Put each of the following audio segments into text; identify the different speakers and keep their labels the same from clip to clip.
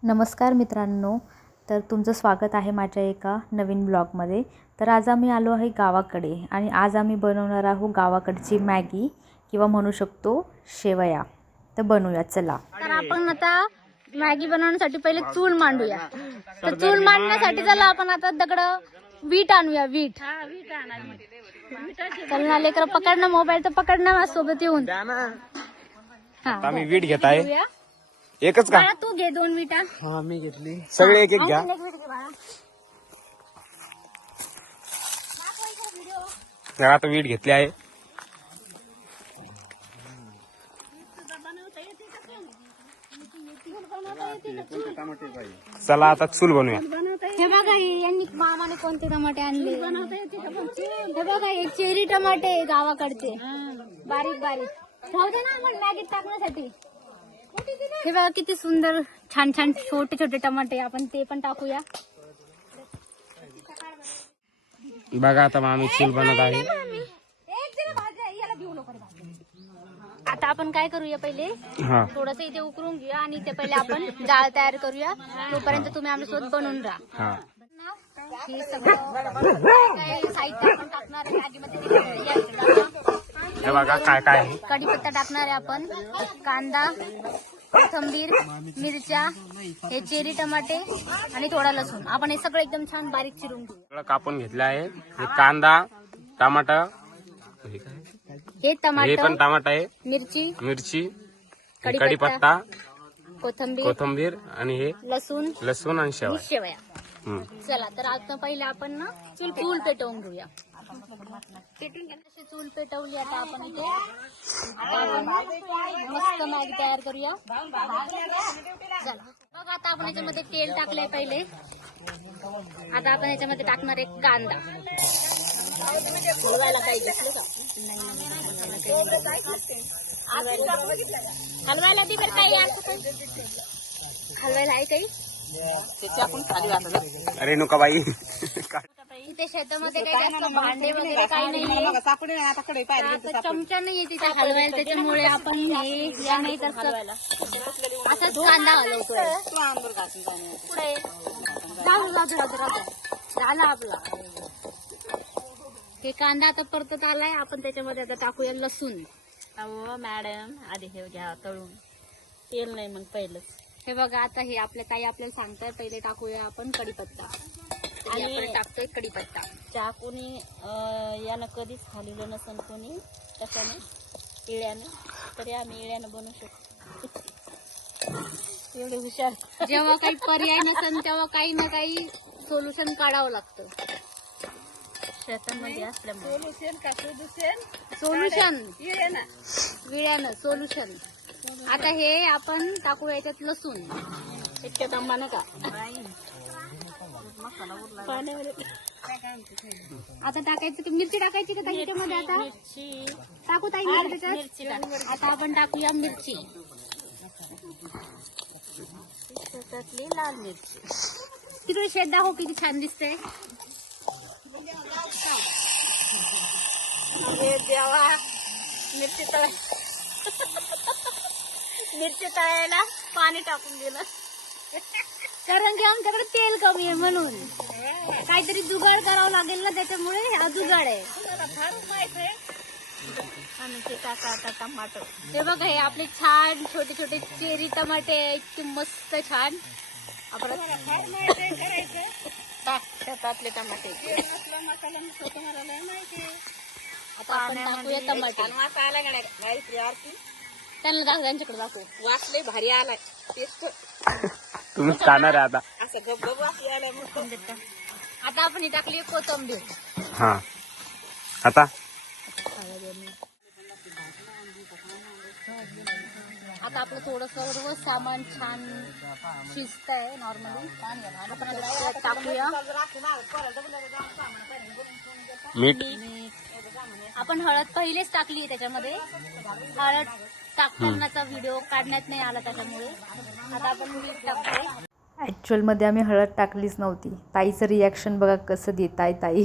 Speaker 1: नमस्कार मित्रांनो, तर तुमचं स्वागत आहे माझ्या एका नवीन ब्लॉगमध्ये। तर आज आम्ही आलो आहे गावाकडे आणि आज आम्ही बनवणार आहोत गावाकडची मॅगी किंवा म्हणू शकतो शेवया। तर बनवूया चला।
Speaker 2: तर आपण आता मॅगी बनवण्यासाठी पहिले चूल मांडूया। तर चूल मांडण्यासाठी चला आपण आता दगड वीट आणूया। वीट चल ना लेकर, पकडणं मोबाईल तर पकडणं माझ्या सोबत येऊन।
Speaker 3: आम्ही वीट घेत आहे। एकच का?
Speaker 2: बाळा तू घे 2 विटा।
Speaker 3: हा मी घेतली। सगळे एक एक घ्या। आता वीट घेतली आहे। चला आता चूल बनवूया।
Speaker 2: हे बघा यांनी मामाने कोणते टमाटे आणले। हे बघा एक चेरी टमाटे गावाकडचे बारीक बारीक राहू दे ना आपण मॅगीत टाकण्यासाठी। हे बघा किती सुंदर छान छान छोटे छोटे टमाटे, आपण ते पण टाकूया।
Speaker 3: बघा आता आम्ही चूल बनवत आहे।
Speaker 2: आता आपण काय करूया, पहिले
Speaker 3: हा
Speaker 2: थोडस इथे उकरून घेऊया आणि इथे पहिले आपण डाळ तयार करूया। तोपर्यंत तुम्ही आमच्यासोबत बनवून राहा।
Speaker 3: हा
Speaker 2: हे सगळं काय साहित्य आपण टाकणार आहे मॅगीमध्ये।
Speaker 3: हे बघा काय काय आहे।
Speaker 2: कढीपत्ता टाकणार आहे आपण, कांदा, कोथिंबीर, मिरच्या, हे चेरी टमाटे आणि थोडा लसूण। आपण हे सगळं एकदम छान बारीक चिरून घेऊ।
Speaker 3: सगळं कापून घेतलं आहे। हे कांदा, टमाटा,
Speaker 2: हे
Speaker 3: हे
Speaker 2: टमाटर,
Speaker 3: पण टमाटा आहे,
Speaker 2: मिरची,
Speaker 3: मिरची, कढीपत्ता,
Speaker 2: कोथिंबीर,
Speaker 3: कोथिंबीर आणि हे
Speaker 2: लसूण
Speaker 3: आणि शेवया।
Speaker 2: शेवया। चला तर आता पहिले आपण ना चूल पेटवून घेऊया। चूल पेटवली आता आपण इथे मस्त मॅगी तयार करूया। चला बघा आता आपण याच्यामध्ये तेल टाकलंय पहिले। आता आपण याच्यामध्ये टाकणार आहे कांदा। हलवायला काही घेतलं का? हलवायला बी तर काही हलवायला आहे काही?
Speaker 3: अरे नुका बाई।
Speaker 2: इथे शेतामध्ये काही जास्त भांडे वगैरे काही नाहीये। आता चमचा नाहीये तिथे हलवायला, त्याच्यामुळे आपण हे या नाही तर असाच कांदा हलवतोय। झाला आपला हे कांदा आता परतत आलाय। आपण त्याच्यामध्ये आता टाकूया लसूण।
Speaker 4: अहो मॅडम, आधी हे घ्या तळून, तेल नाही मग पहिलंच।
Speaker 2: हे बघा आता हे आपल्या ताई आपल्याला सांगतात पहिले टाकूया आपण कढीपत्ता। आणि आपण टाकतोय कढीपत्ता।
Speaker 4: चहा कोणी यानं कधीच खाल्लेलं नसन, कोणी कशाने इळ्यानं, तरी आम्ही इळ्यानं बनवू शकतो। एवढे हुशार।
Speaker 2: जेव्हा काही पर्याय नसेल तेव्हा काही ना काही सोल्युशन काढावं लागतं
Speaker 4: शेतामध्ये असल्यामुळे।
Speaker 2: सोल्युशन विळ्यानं सोल्युशन। आता हे आपण टाकूया याच्यात लसूण।
Speaker 4: इतक्या दमानं का?
Speaker 2: आता टाकायचं, मिरची टाकायची का त्याच्यामध्ये? आता
Speaker 4: मिरची
Speaker 2: टाकू ताई त्याच्यात। आता आपण टाकूया मिरची,
Speaker 4: त्यातली लाल मिरची।
Speaker 2: तिकडे शेत दाखव किती छान दिसतंय।
Speaker 4: अरे देवा, मिरची तळायला पाणी टाकून दिलं,
Speaker 2: कारण की आमच्याकडे तेल कमी आहे म्हणून काहीतरी जुगाड करावं लागेल ना, त्याच्यामुळे हा जुगाड आहे।
Speaker 4: आणि ते टाका आता टमाटर।
Speaker 2: हे बघा हे आपले छान छोटे छोटे चेरी टमाटे इतके मस्त छान। आपण
Speaker 4: शेतातले टमाटे।
Speaker 2: आता आपण टाकूया टमाटे। त्यांना दाखव, त्यांच्याकडे दाखव।
Speaker 4: वासले भारी आलाय टेस्ट।
Speaker 3: तुम्ही खाणार आहे आता।
Speaker 4: असं गबगब आलाय मग।
Speaker 2: आता आपण ही टाकली कोथिंबीर।
Speaker 3: हा आता
Speaker 2: आता आपलं थोडं सर्व सामान छान शिजतंय नॉर्मली। आपण आता टाकूया
Speaker 3: मीठ।
Speaker 2: आपण हळद पहिलेच टाकली त्याच्यामध्ये। हळद टाकतानाचा व्हिडिओ काढण्यात नाही आला त्याच्यामुळे। आता आपण मीठ टाकतो।
Speaker 1: ॲक्च्युअलमध्ये आम्ही हळद टाकलीच नव्हती। ताईचं रिॲक्शन बघा कसं देत आहे ताई।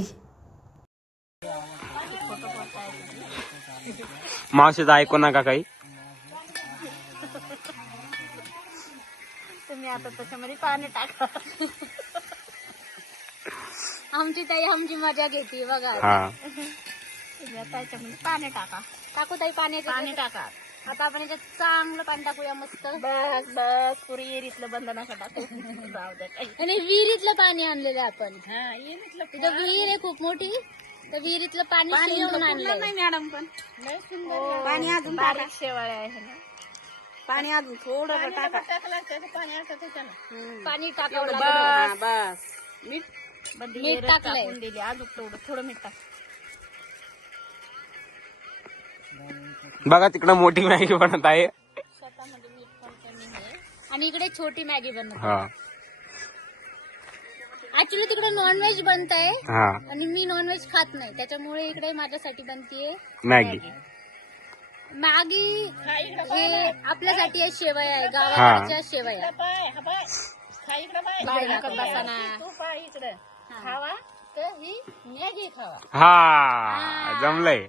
Speaker 3: मावशीचं ऐकू नका काही।
Speaker 4: तुम्ही तुम्ही आता त्याच्यामध्ये पाणी टाका.
Speaker 2: आमची ताई आमची मजा घेते बघा.
Speaker 3: हा
Speaker 4: त्याच्यामध्ये पाणी टाका.
Speaker 2: टाकू ताई पाणी
Speaker 4: पाणी टाका.
Speaker 2: आता आपण याच्यात चांगलं पाणी टाकूया मस्त.
Speaker 4: बस बस पुरी विहिरीतलं बंद नका टाकू. जाऊ द्या काही.
Speaker 2: आणि विहिरीतलं पाणी आणलेलं आपण.
Speaker 4: हा विहिरीतलं
Speaker 2: तिथं विहीर आहे खूप मोठी. तर विहिरीतलं पाणी शिंदून आणलं.
Speaker 4: नाही मॅडम पण लय सुंदर पाणी अजून बारीक शेवाळे आहे ना. पाणी अजून थोडं टाका. पाणी असं त्याच्यानं
Speaker 2: पाणी टाकावं लागलं.
Speaker 4: बस मीठ
Speaker 2: मीठ टाकलंय.
Speaker 4: टाकून दिली अजून थोडं मीठ टाक.
Speaker 3: बघा तिकडं मोठी मॅगी बनत आहे.
Speaker 4: स्वतःमध्ये मीठ पण कमी आहे.
Speaker 2: आणि इकडे छोटी मॅगी बनवतो.
Speaker 3: हा
Speaker 2: ऍक्च्युली तिकडे नॉनव्हेज बनतंय
Speaker 3: हा
Speaker 2: आणि मी नॉनव्हेज खात नाही, त्याच्यामुळे इकडे माझ्यासाठी बनतीये
Speaker 3: मॅगी.
Speaker 2: मॅगी. हे आपल्यासाठी आहे शेवया आहे, गावाकडच्या शेवया.
Speaker 4: खावा तर ही मॅगी खावा.
Speaker 3: हा जमलंय.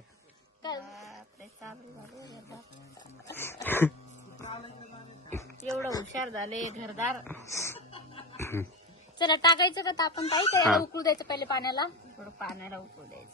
Speaker 4: एवढं हुशार झाले घरदार.
Speaker 2: चला टाकायचं का आपण ताई त्याला उकळू द्यायचं पहिले पाण्याला.
Speaker 4: थोडं पाण्याला उकळू द्यायचं.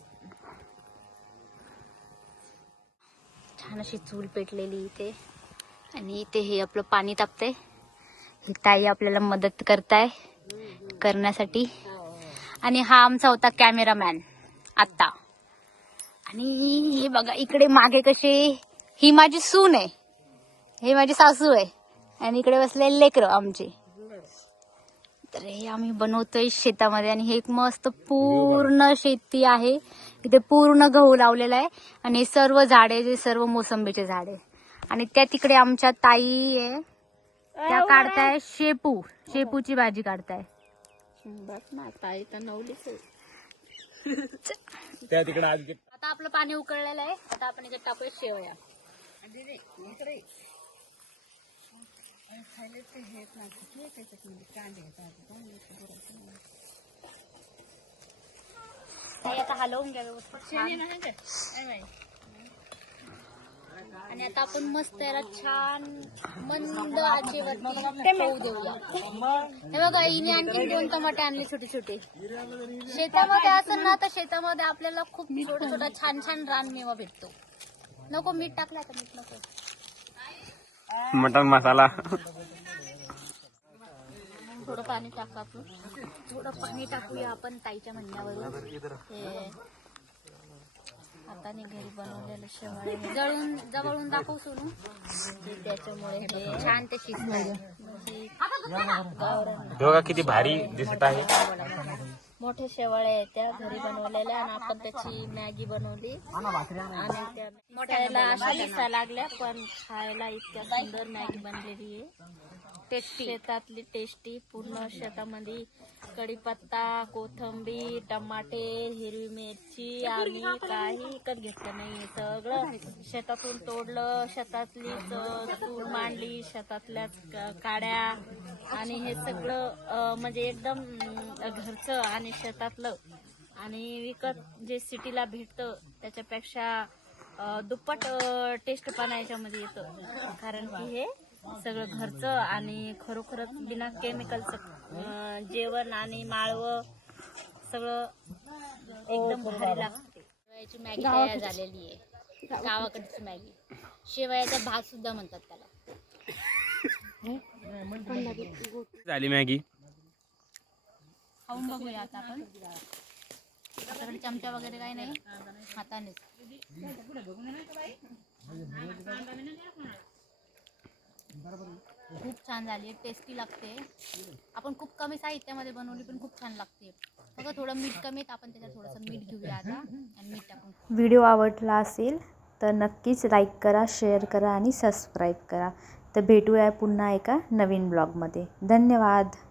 Speaker 2: छान अशी चूल पेटलेली इथे आणि इथे हे आपलं पाणी तापतंय. ही ताई आपल्याला मदत करण्यासाठी. आणि हा आमचा होता कॅमेरामॅन आत्ता. आणि हे बघा इकडे मागे कसे, ही माझी सून आहे, हे माझी सासू आहे आणि इकडे बसले लेकरं आमचे. तर हे आम्ही बनवतोय शेतामध्ये आणि हे एक मस्त पूर्ण शेती आहे. इथे पूर्ण गहू लावलेला आहे आणि हे सर्व झाडे जे सर्व मोसंबीचे झाडे. आणि त्या तिकडे आमच्या ताई आहे, त्या काढताय शेपूची भाजी काढताय.
Speaker 4: बस ना ताई तर नवलीच आहे.
Speaker 3: त्या तिकडे आज
Speaker 2: आता आपलं पाणी उकळलेलं आहे. आता आपण इथे टाकूया शेवया. ताई आता हलवून घ्या व्यवस्थित छान. आणि आता आपण मस्त याला छान मंद आचेवरती होऊ देऊया. हे बघा हिने आणखी 2 टमाटे आणले छोटे छोटे. शेतामध्ये असेल ना तर शेतामध्ये आपल्याला खूप छोटा छोटा छान छान रानमेवा भेटतो. नको मीठ टाकला का? मीठ नको.
Speaker 3: मटन मसाला.
Speaker 4: थोडं पाणी टाका आपण.
Speaker 2: थोडं पाणी टाकूया आपण ताईच्या म्हणण्यावरून.
Speaker 4: हे हाताने घरी बनवलेलं शेवाळे
Speaker 2: जवळून दाखव सोनू.
Speaker 4: त्याच्यामुळे हे
Speaker 2: छान ते शिजतंय.
Speaker 3: दोघा किती भारी दिसत आहे.
Speaker 4: मोठे शेवाळे आहेत त्या घरी बनवलेल्या आणि आपण त्याची मॅगी बनवली आणि त्या मोठ्याला अशा दिसायला लागल्या पण खायला इतक्या सुंदर मॅगी बनलेली आहे. टेस्टी, शेतातली टेस्टी. पूर्ण शेतामध्ये कढीपत्ता, कोथिंबीर, टमाटे, हिरवी मिरची आम्ही काही विकत घेतलं नाही. सगळं शेतातून तोडलं, शेतातलीच तूर मांडली, शेतातल्याच काड्या आणि हे सगळं म्हणजे एकदम घरचं आणि शेतातलं. आणि विकत जे सिटीला भेटतं त्याच्यापेक्षा दुप्पट टेस्ट पण याच्यामध्ये येतं. कारण की हे सगळं घरचं आणि खरोखरच बिना केमिकलचं जेवण आणि माळवं सगळं एकदम भारी लागते.
Speaker 2: शेवयाची मॅगी तयार झालेली आहे. गावाकडची मॅगी. शेवयाचा भात सुद्धा म्हणतात त्याला.
Speaker 3: झाली मॅगी.
Speaker 2: खाऊन बघूया आता आपण. आपल्याकडे चमचा वगैरे काही नाही, हातानेच. खूप छान झाली, टेस्टी लागते. आपण खूप कमी साहित्यामध्ये बनवली पण खूप छान लागते. बघा थोडं मीठ कमी आहे, आपण त्याच्यात थोडंसं मीठ घेऊया आता आणि मीठ टाकून. व्हिडिओ आवडला असेल तर नक्कीच लाईक करा, शेअर करा आणि सबस्क्राईब करा. तर भेटूया पुन्हा एका नवीन ब्लॉगमध्ये. धन्यवाद.